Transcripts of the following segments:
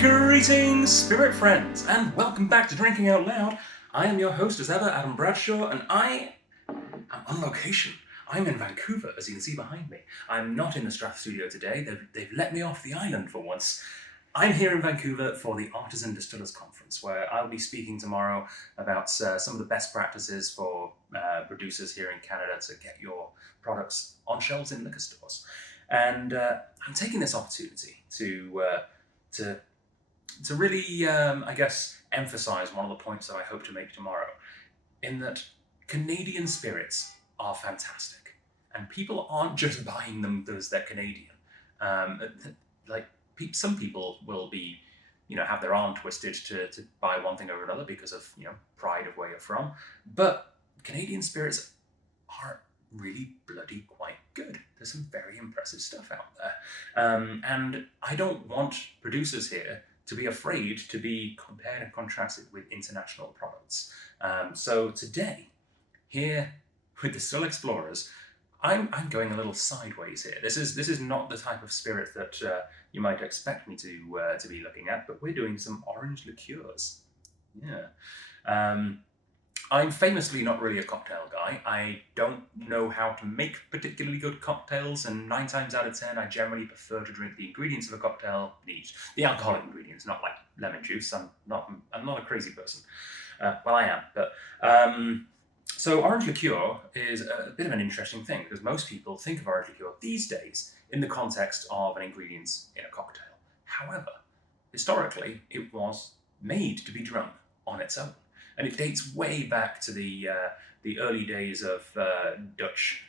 Greetings, spirit friends, and welcome back to Drinking Out Loud. I am your host as ever, Adam Bradshaw, and I am on location. I'm in Vancouver, as you can see behind me. I'm not in the Strath studio today. They've let me off the island for once. I'm here in Vancouver for the Artisan Distillers Conference, where I'll be speaking tomorrow about some of the best practices for producers here in Canada to get your products on shelves in liquor stores. And I'm taking this opportunity to really, I guess, emphasize one of the points that I hope to make tomorrow, in that Canadian spirits are fantastic, and people aren't just buying them because they're Canadian. Some people will be, have their arm twisted to buy one thing over another because of, pride of where you're from. But Canadian spirits are really bloody quite good. There's some very impressive stuff out there. And I don't want producers here to be afraid to be compared and contrasted with international products. So today, here with the Still Explorers, I'm going a little sideways here. This is not the type of spirit that you might expect me to be looking at, but we're doing some orange liqueurs. Yeah. I'm famously not really a cocktail guy. I don't know how to make particularly good cocktails, and 9 times out of 10, I generally prefer to drink the ingredients of a cocktail neat. The alcoholic ingredients, not like lemon juice. I'm not a crazy person. Well, I am, but so orange liqueur is a bit of an interesting thing, because most people think of orange liqueur these days in the context of an ingredient in a cocktail. However, historically, it was made to be drunk on its own. And it dates way back to the early days of Dutch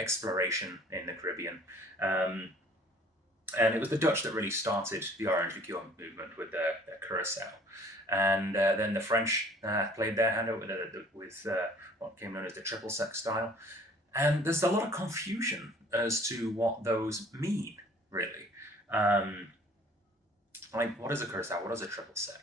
exploration in the Caribbean. And it was the Dutch that really started the orange liqueur movement with their Curacao. And then the French played their hand out with what became known as the triple sec style. And there's a lot of confusion as to what those mean, really. What is a Curacao? What is a triple sec?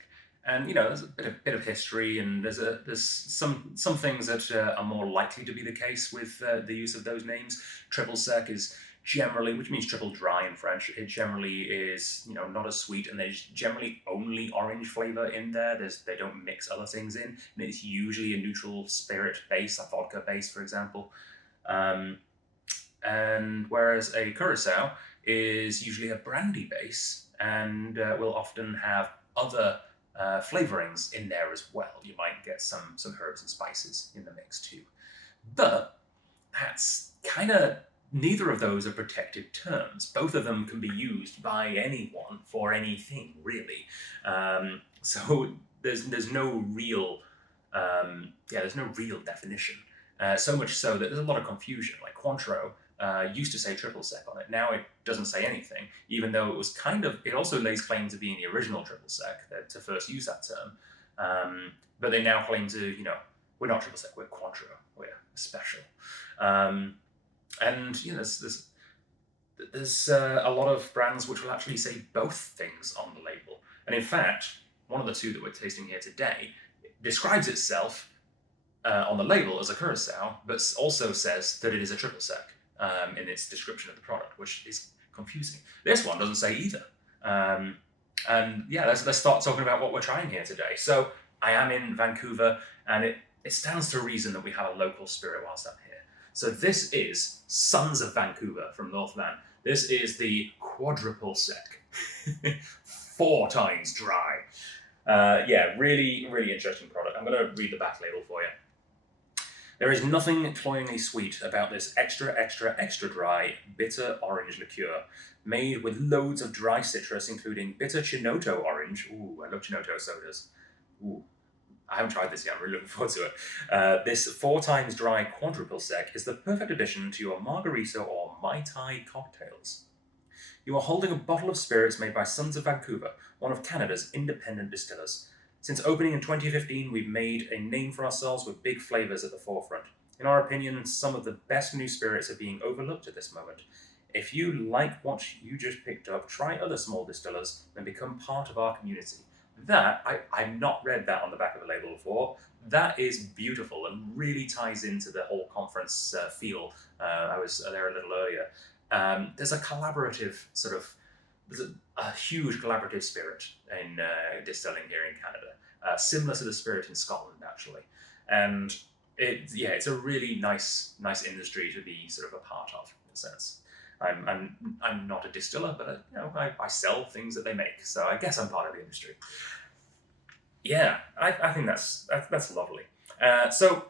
And there's a bit of history, and there's some things that are more likely to be the case with the use of those names. Triple sec is generally, which means triple dry in French. It generally is not as sweet, and there's generally only orange flavor in there. They don't mix other things in, and it's usually a neutral spirit base, a vodka base, for example. And whereas a Curacao is usually a brandy base, and will often have other flavorings in there as well. You might get some herbs and spices in the mix too. But that's kind of, neither of those are protected terms. Both of them can be used by anyone for anything, really. So there's no real definition. So much so that there's a lot of confusion. Like Cointreau used to say triple sec on it. Now it doesn't say anything, even though it was it also lays claim to being the original triple sec to first use that term. But they now claim to, we're not triple sec, we're Cointreau, we're special. And there's a lot of brands which will actually say both things on the label. And in fact, one of the two that we're tasting here today describes itself on the label as a Curacao, but also says that it is a triple sec in its description of the product, which is confusing. This one doesn't say either. And yeah, let's start talking about what we're trying here today. So I am in Vancouver, and it stands to reason that we have a local spirit whilst I'm here. So this is Sons of Vancouver from North Van. This is the Quadruple sec. 4 times dry. Really, really interesting product. I'm going to read the back label for you. There is nothing cloyingly sweet about this extra, extra, extra dry, bitter orange liqueur, made with loads of dry citrus, including bitter Chinoto orange. Ooh, I love Chinoto sodas. Ooh, I haven't tried this yet. I'm really looking forward to it. This 4 times dry quadruple sec is the perfect addition to your margarita or Mai Tai cocktails. You are holding a bottle of spirits made by Sons of Vancouver, one of Canada's independent distillers. Since opening in 2015, we've made a name for ourselves with big flavors at the forefront. In our opinion, some of the best new spirits are being overlooked at this moment. If you like what you just picked up, try other small distillers and become part of our community. I've not read that on the back of the label before. That is beautiful and really ties into the whole conference feel. I was there a little earlier. There's a collaborative sort of a huge collaborative spirit in distilling here in Canada, similar to the spirit in Scotland actually, and it's a really nice industry to be sort of a part of in a sense. I'm not a distiller, but I sell things that they make, so I guess I'm part of the industry. Yeah, I think that's lovely. So,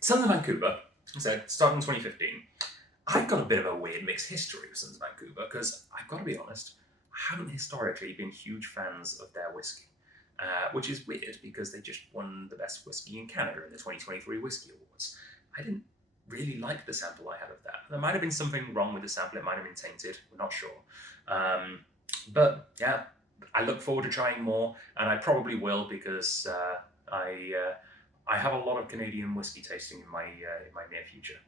Sons of Vancouver, as I said, started in 2015. I've got a bit of a weird mixed history with Sons of Vancouver because I've got to be honest, I haven't historically been huge fans of their whiskey, which is weird because they just won the best whiskey in Canada in the 2023 Whiskey Awards. I didn't really like the sample I had of that. There might have been something wrong with the sample, it might have been tainted, we're not sure. But yeah, I look forward to trying more, and I probably will because I have a lot of Canadian whiskey tasting in my near future.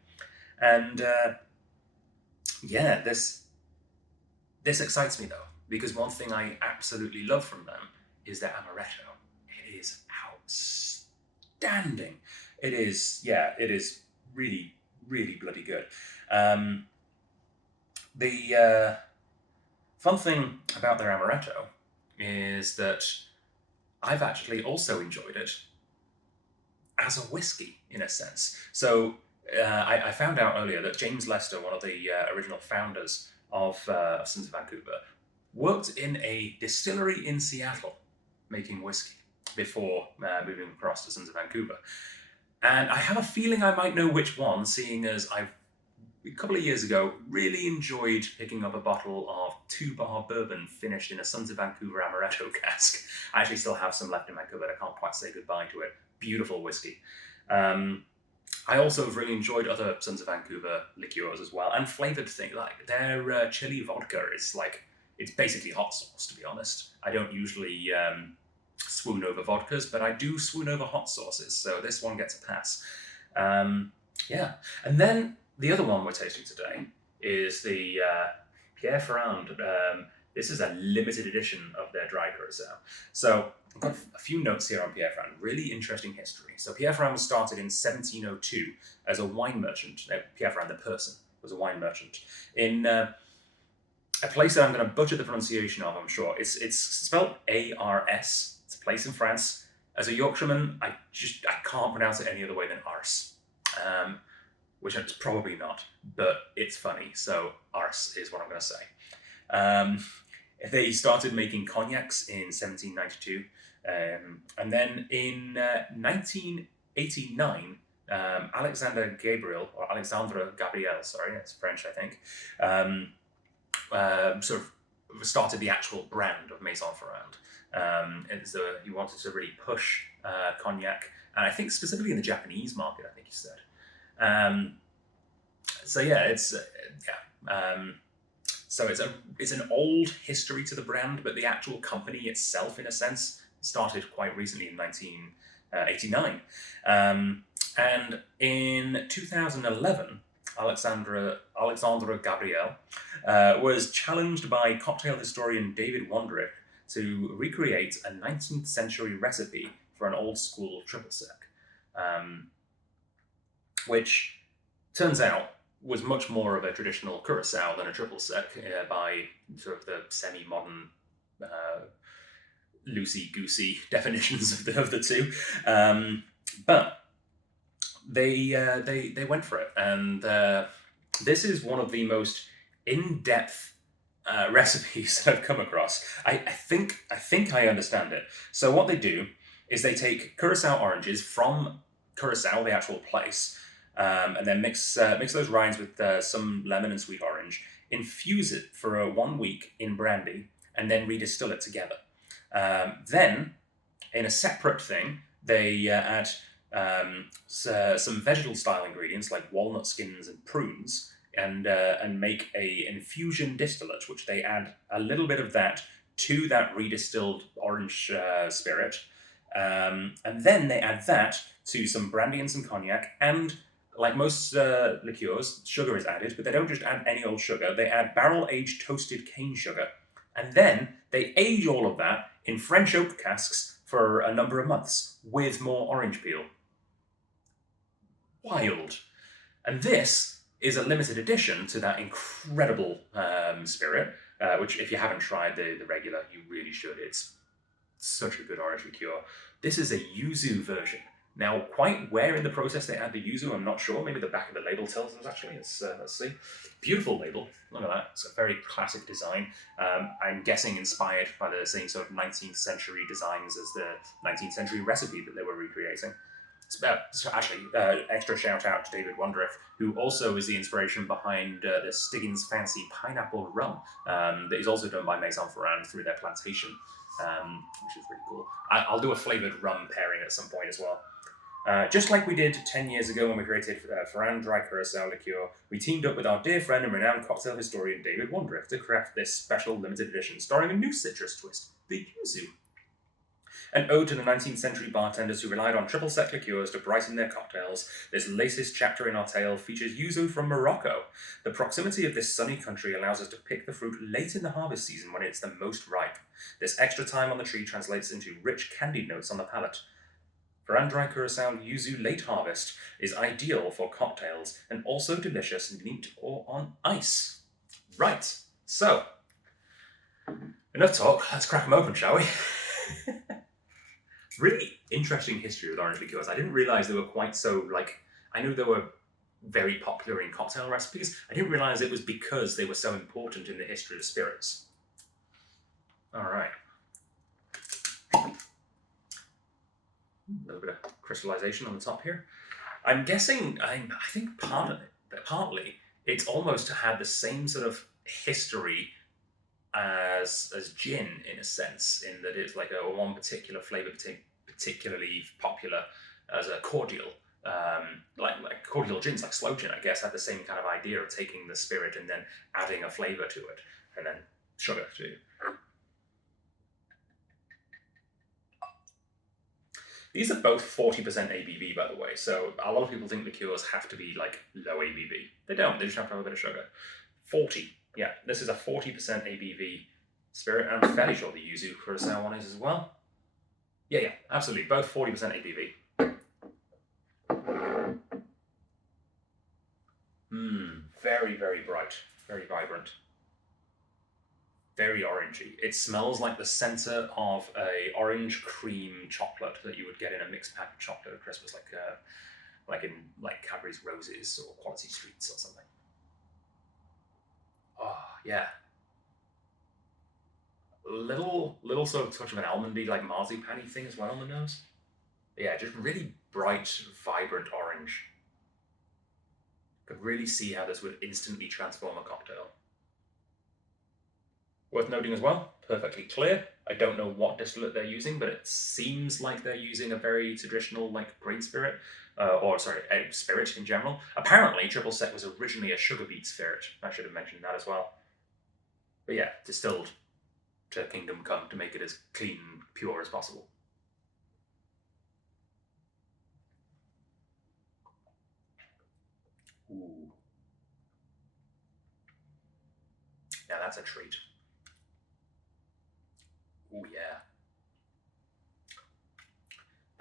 And this excites me though, because one thing I absolutely love from them is their amaretto. It is outstanding. It is really, really bloody good. The fun thing about their amaretto is that I've actually also enjoyed it as a whiskey, in a sense. So I found out earlier that James Lester, one of the original founders of Sons of Vancouver, worked in a distillery in Seattle making whiskey before moving across to Sons of Vancouver. And I have a feeling I might know which one, seeing as I've, a couple of years ago, really enjoyed picking up a bottle of 2-bar bourbon finished in a Sons of Vancouver amaretto cask. I actually still have some left in Vancouver, I can't quite say goodbye to it. Beautiful whiskey. I also have really enjoyed other Sons of Vancouver liqueurs as well, and flavoured things, like their chili vodka is it's basically hot sauce, to be honest. I don't usually swoon over vodkas, but I do swoon over hot sauces, so this one gets a pass. And then the other one we're tasting today is the Pierre Ferrand. This is a limited edition of their dry Curacao. So I've got a few notes here on Pierre Ferrand, really interesting history. So Pierre Ferrand was started in 1702 as a wine merchant. Pierre Ferrand, the person, was a wine merchant in a place that I'm going to butcher the pronunciation of, I'm sure. It's spelled A-R-S. It's a place in France. As a Yorkshireman, I can't pronounce it any other way than Ars. Which it's probably not, but it's funny, so Ars is what I'm going to say. They started making cognacs in 1792, and then in 1989, Alexandre Gabriel, sorry, it's French, I think, sort of started the actual brand of Maison Ferrand. He wanted to really push cognac, and I think specifically in the Japanese market, I think he said. So it's an old history to the brand, but the actual company itself, in a sense, started quite recently in 1989. And in 2011, Alexandre Gabriel was challenged by cocktail historian David Wondrich to recreate a 19th century recipe for an old school triple sec, which turns out was much more of a traditional Curacao than a triple sec by sort of the semi-modern, loosey-goosey definitions of the two. But they went for it, and this is one of the most in-depth recipes that I've come across. I think I understand it. So what they do is they take Curacao oranges from Curacao, the actual place, and then mix those rinds with some lemon and sweet orange, infuse it for 1 week in brandy, and then redistill it together. Then, in a separate thing, they add some vegetal-style ingredients like walnut skins and prunes, and make a infusion distillate, which they add a little bit of that to that redistilled orange spirit, and then they add that to some brandy and some cognac, and like most liqueurs, sugar is added, but they don't just add any old sugar. They add barrel-aged toasted cane sugar. And then they age all of that in French oak casks for a number of months with more orange peel. Wild. And this is a limited edition to that incredible spirit. which if you haven't tried the regular, you really should. It's such a good orange liqueur. This is a Yuzu version. Now, quite where in the process they add the Yuzu, I'm not sure. Maybe the back of the label tells us, actually. Let's see. Beautiful label. Look at that. It's a very classic design. I'm guessing inspired by the same sort of 19th century designs as the 19th century recipe that they were recreating. So actually, extra shout out to David Wondrick, who also is the inspiration behind the Stiggins Fancy Pineapple Rum that is also done by Maison Ferrand through their plantation, which is really cool. I'll do a flavoured rum pairing at some point as well. Just like we did 10 years ago when we created Ferrand Dry Curacao liqueur, we teamed up with our dear friend and renowned cocktail historian David Wondrick to craft this special limited edition starring a new citrus twist, the Yuzu. An ode to the 19th century bartenders who relied on triple sec liqueurs to brighten their cocktails, this latest chapter in our tale features Yuzu from Morocco. The proximity of this sunny country allows us to pick the fruit late in the harvest season when it's the most ripe. This extra time on the tree translates into rich candied notes on the palate. Ferrand Dry Curacao Yuzu Late Harvest is ideal for cocktails and also delicious neat or on ice. Right, so, enough talk, let's crack them open, shall we? Really interesting history with orange liqueurs. I didn't realise they were quite so, I knew they were very popular in cocktail recipes. I didn't realise it was because they were so important in the history of spirits. All right. A little bit of crystallization on the top here. I'm guessing, I think partly, it's almost had the same sort of history as gin, in a sense, in that it's like a one particular flavour particularly popular as a cordial. Like cordial gins, like sloe gin, I guess, had the same kind of idea of taking the spirit and then adding a flavour to it, and then sugar too. These are both 40% ABV, by the way, so a lot of people think liqueurs have to be like low ABV. They don't, they just have to have a bit of sugar. 40. Yeah, this is a 40% ABV spirit, and I'm fairly sure the Yuzu Curacao one is as well. Yeah, absolutely. Both 40% ABV. Very, very bright. Very vibrant. Very orangey. It smells like the centre of a orange cream chocolate that you would get in a mixed pack of chocolate at Christmas, like in Cadbury's Roses or Quality Streets or something. Oh, yeah. Little sort of touch of an almondy, like marzipan-y thing as well on the nose. Yeah, just really bright, vibrant orange. Could really see how this would instantly transform a cocktail. Worth noting as well, perfectly clear. I don't know what distillate they're using, but it seems like they're using a very traditional, grain spirit, spirit in general. Apparently, triple sec was originally a sugar beet spirit. I should have mentioned that as well. But yeah, distilled to Kingdom Come to make it as clean and pure as possible. Ooh. Now that's a treat. Ooh, yeah.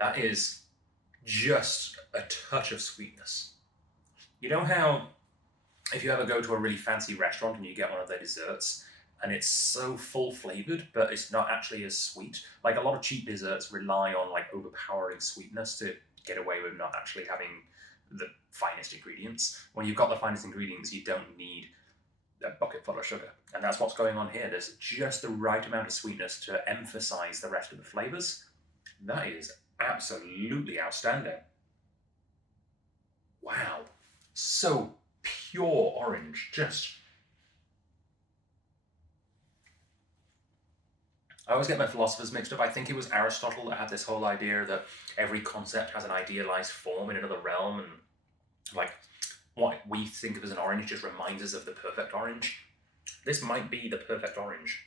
That is just a touch of sweetness. You know how if you ever go to a really fancy restaurant and you get one of their desserts and it's so full flavored, but it's not actually as sweet? Like a lot of cheap desserts rely on overpowering sweetness to get away with not actually having the finest ingredients. When you've got the finest ingredients, you don't need a bucket full of sugar. And that's what's going on here. There's just the right amount of sweetness to emphasize the rest of the flavors. That is absolutely outstanding. Wow. So pure orange. I always get my philosophers mixed up. I think it was Aristotle that had this whole idea that every concept has an idealized form in another realm, and what we think of as an orange just reminds us of the perfect orange. This might be the perfect orange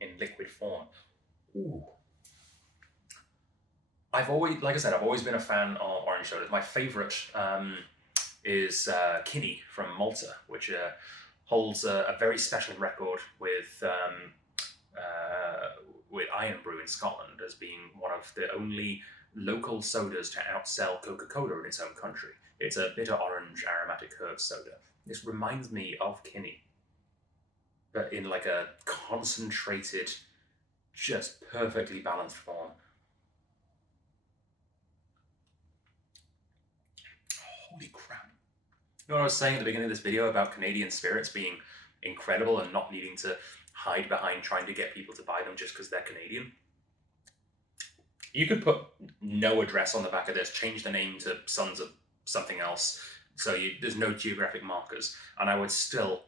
in liquid form. Ooh. I've always been a fan of orange sodas. My favourite is Kinney from Malta, which holds a very special record with Iron Brew in Scotland as being one of the only local sodas to outsell Coca-Cola in its own country. It's a bitter orange aromatic herb soda. This reminds me of Kinney. but in like a concentrated, just perfectly balanced form. Holy crap. You know what I was saying at the beginning of this video about Canadian spirits being incredible and not needing to hide behind trying to get people to buy them just because they're Canadian? You could put no address on the back of this, change the name to Sons of something else, so there's no geographic markers, and I would still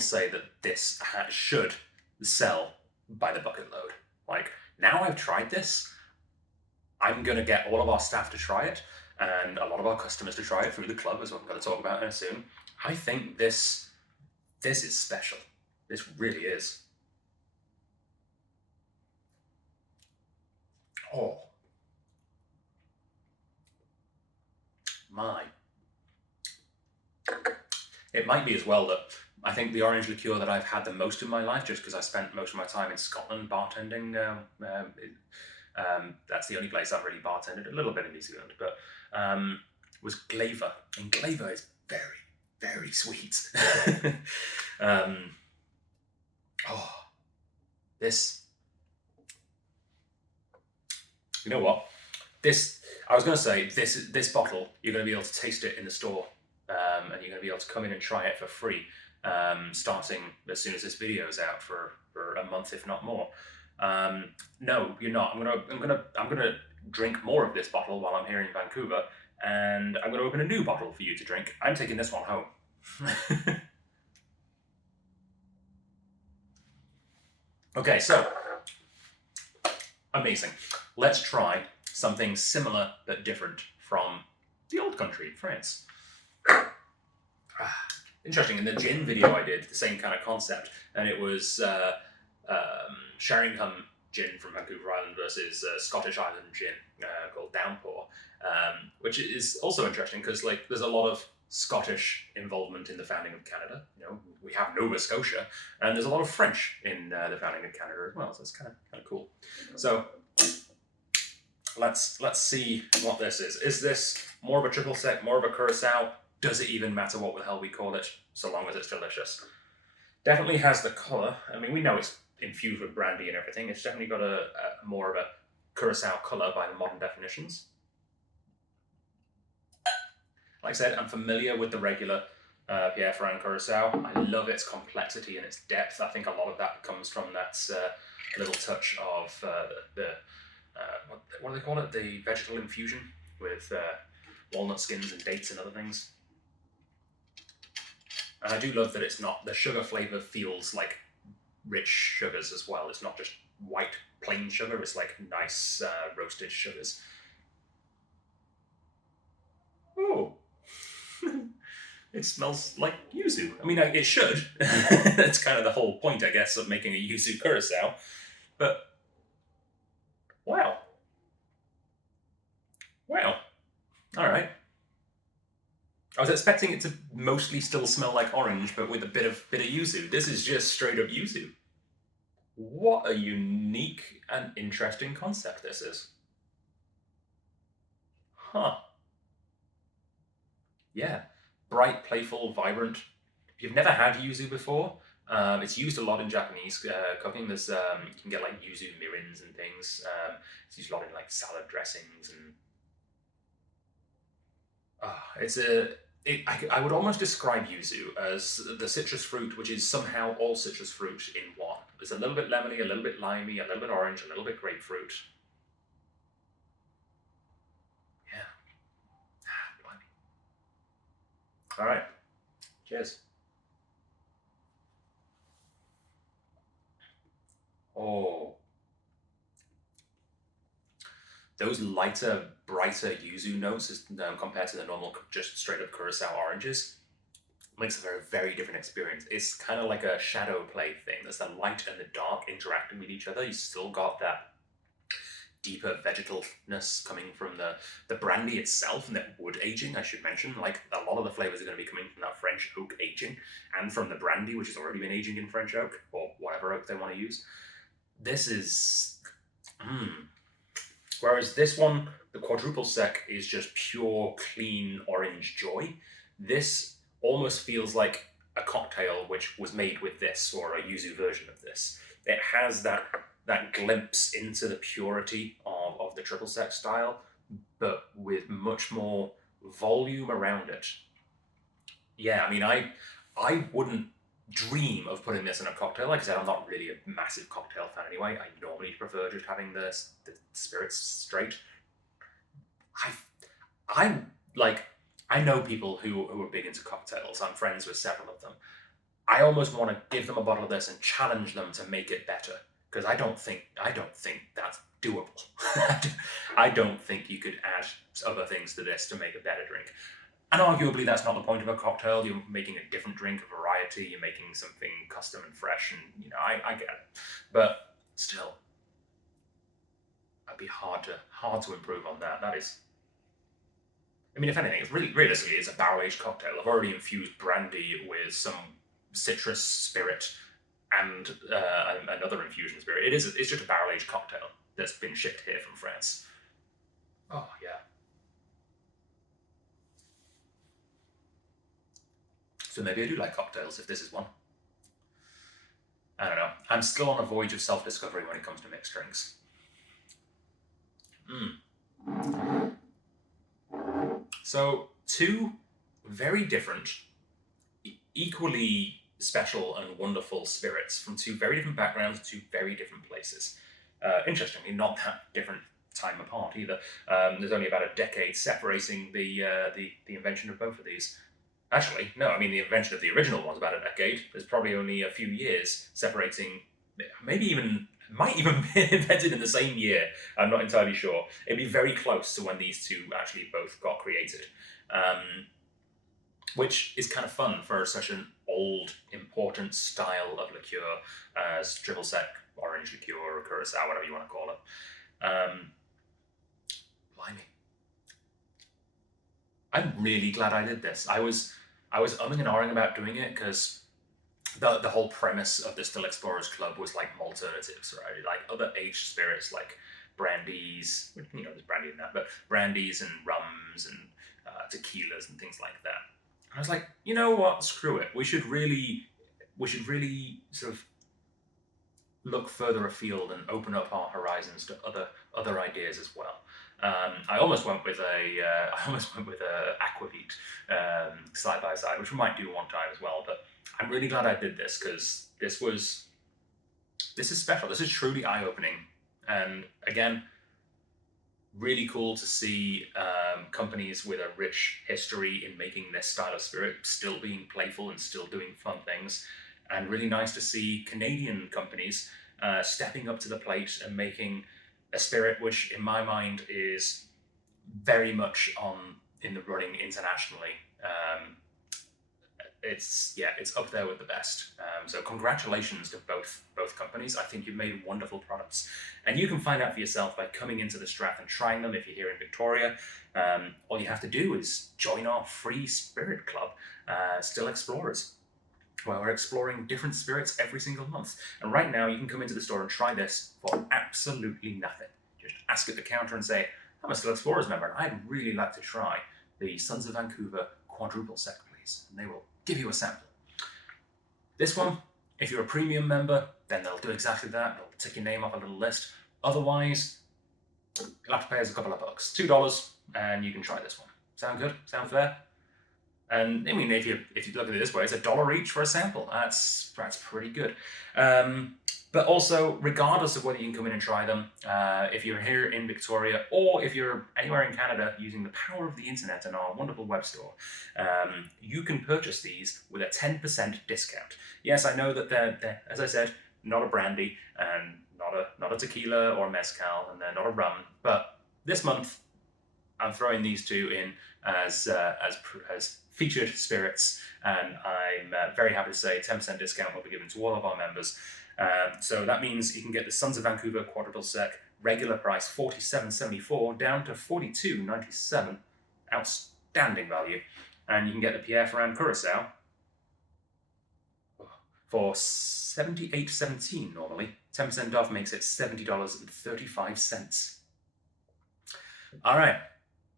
say that this should sell by the bucket load. Like, now I've tried this, I'm going to get all of our staff to try it, and a lot of our customers to try it through the club, as I'm going to talk about in a soon. I think this is special. This really is. Oh. My. It might be as well that I think the orange liqueur that I've had the most in my life, just because I spent most of my time in Scotland bartending, that's the only place I've really bartended, a little bit in New Zealand, but was Glava. And Glava is very, very sweet. This, you know what? I was going to say, this bottle, you're going to be able to taste it in the store, and you're going to be able to come in and try it for free, starting as soon as this video is out for a month, if not more. No, you're not. I'm gonna drink more of this bottle while I'm here in Vancouver, and I'm gonna open a new bottle for you to drink. I'm taking this one home. Okay, so amazing. Let's try something similar but different from the old country, France. Interesting. In the gin video I did, the same kind of concept, and it was Sheringham gin from Vancouver Island versus Scottish Island gin called Downpour, which is also interesting because like there's a lot of Scottish involvement in the founding of Canada. You know, we have Nova Scotia, and there's a lot of French in the founding of Canada as well. So it's kind of cool. So let's see what this is. Is this more of a triple sec, more of a Curacao? Does it even matter what the hell we call it, so long as it's delicious? Definitely has the colour. I mean, we know it's infused with brandy and everything. It's definitely got a more of a Curacao colour by the modern definitions. Like I said, I'm familiar with the regular Pierre Ferrand Curacao. I love its complexity and its depth. I think a lot of that comes from that little touch of what do they call it? The vegetal infusion with walnut skins and dates and other things. And I do love that it's not, the sugar flavour feels like rich sugars as well. It's not just white plain sugar, it's like nice roasted sugars. Oh, it smells like yuzu. I mean, it should. That's kind of the whole point, I guess, of making a yuzu Curacao. But, wow. Wow. All right. I was expecting it to mostly still smell like orange, but with a bit of yuzu. This is just straight up yuzu. What a unique and interesting concept this is. Huh. Yeah. Bright, playful, vibrant. If you've never had yuzu before, it's used a lot in Japanese cooking. There's you can get like yuzu mirins and things. It's used a lot in like salad dressings and. I would almost describe yuzu as the citrus fruit, which is somehow all citrus fruit in one. It's a little bit lemony, a little bit limey, a little bit orange, a little bit grapefruit. Yeah. Blimey. All right. Cheers. Oh. Those lighter, brighter yuzu notes compared to the normal, just straight up Curacao oranges, makes a very, very different experience. It's kind of like a shadow play thing. There's the light and the dark interacting with each other. You still got that deeper vegetalness coming from the brandy itself and that wood aging, I should mention. Like, a lot of the flavors are going to be coming from that French oak aging and from the brandy, which has already been aging in French oak, or whatever oak they want to use. This is... Whereas this one, the Quadruple Sec, is just pure, clean orange joy. This almost feels like a cocktail which was made with this or a yuzu version of this. It has that glimpse into the purity of the triple sec style, but with much more volume around it. Yeah, I mean, I wouldn't dream of putting this in a cocktail. Like I said, I'm not really a massive cocktail fan anyway. I normally prefer just having the spirits straight. I'm like, I know people who are big into cocktails. I'm friends with several of them. I almost want to give them a bottle of this and challenge them to make it better because I don't think that's doable. I don't think you could add other things to this to make a better drink. And arguably, that's not the point of a cocktail. You're making a different drink, a variety. You're making something custom and fresh, and I get it. But still, it'd be hard to improve on that. That is, I mean, if anything, it's really realistically, it's a barrel aged cocktail. I've already infused brandy with some citrus spirit and another infusion spirit. It's just a barrel aged cocktail that's been shipped here from France. Oh yeah. So maybe I do like cocktails if this is one. I don't know. I'm still on a voyage of self-discovery when it comes to mixed drinks. So, two very different, equally special and wonderful spirits from two very different backgrounds, two very different places. Interestingly, not that different time apart either. There's only about a decade separating the invention of both of these. Actually, no, I mean, the invention of the original one's about a decade. There's probably only a few years separating, might even be invented in the same year. I'm not entirely sure. It'd be very close to when these two actually both got created. Which is kind of fun for such an old, important style of liqueur as triple sec, orange liqueur, or Curacao, whatever you want to call it. Blimey. I'm really glad I did this. I was umming and ahhing about doing it because the whole premise of the Still Explorers Club was like alternatives, right? Like other aged spirits like brandies, there's brandy in that, but brandies and rums and tequilas and things like that. And I was like, you know what? Screw it. We should really sort of look further afield and open up our horizons to other ideas as well. I almost went with a aquavit side by side, which we might do one time as well. But I'm really glad I did this because this is special. This is truly eye opening, and again, really cool to see companies with a rich history in making this style of spirit still being playful and still doing fun things, and really nice to see Canadian companies stepping up to the plate and making a spirit which, in my mind, is very much in the running internationally. It's up there with the best. So congratulations to both companies. I think you've made wonderful products, and you can find out for yourself by coming into the Strath and trying them. If you're here in Victoria, all you have to do is join our free spirit club, Still Explorers, where we're exploring different spirits every single month. And right now, you can come into the store and try this for absolutely nothing. Just ask at the counter and say, I'm a Still Explorers member, and I'd really like to try the Sons of Vancouver Quadruple Sec, please. And they will give you a sample. This one, if you're a premium member, then they'll do exactly that. They'll tick your name off a little list. Otherwise, you'll have to pay us a couple of bucks, $2, and you can try this one. Sound good? Sound fair? And I mean, if you look at it this way, it's $1 each for a sample. That's pretty good. But also, regardless of whether you can come in and try them, if you're here in Victoria or if you're anywhere in Canada using the power of the internet and our wonderful web store, you can purchase these with a 10% discount. Yes, I know that they're, as I said, not a brandy and not a tequila or a mezcal, and they're not a rum. But this month, I'm throwing these two in as featured spirits, and I'm very happy to say 10% discount will be given to all of our members. So that means you can get the Sons of Vancouver Quadruple Sec, regular price $47.74 down to $42.97, outstanding value. And you can get the Pierre Ferrand Curacao for $78.17 normally. 10% off makes it $70.35. All right.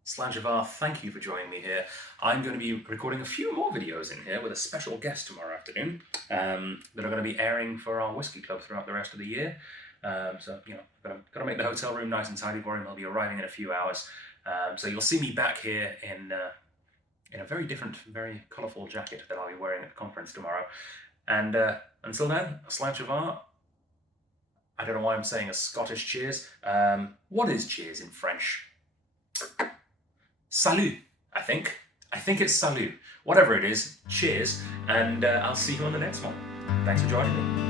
Slanjavar, thank you for joining me here. I'm going to be recording a few more videos in here with a special guest tomorrow afternoon that are going to be airing for our whiskey club throughout the rest of the year. So, got to make the hotel room nice and tidy for him. He'll be arriving in a few hours. So you'll see me back here in a very different, very colourful jacket that I'll be wearing at the conference tomorrow. And until then, Slanjavar. I don't know why I'm saying a Scottish cheers. What is cheers in French? Salut, I think. I think it's salut. Whatever it is, cheers, and I'll see you on the next one. Thanks for joining me.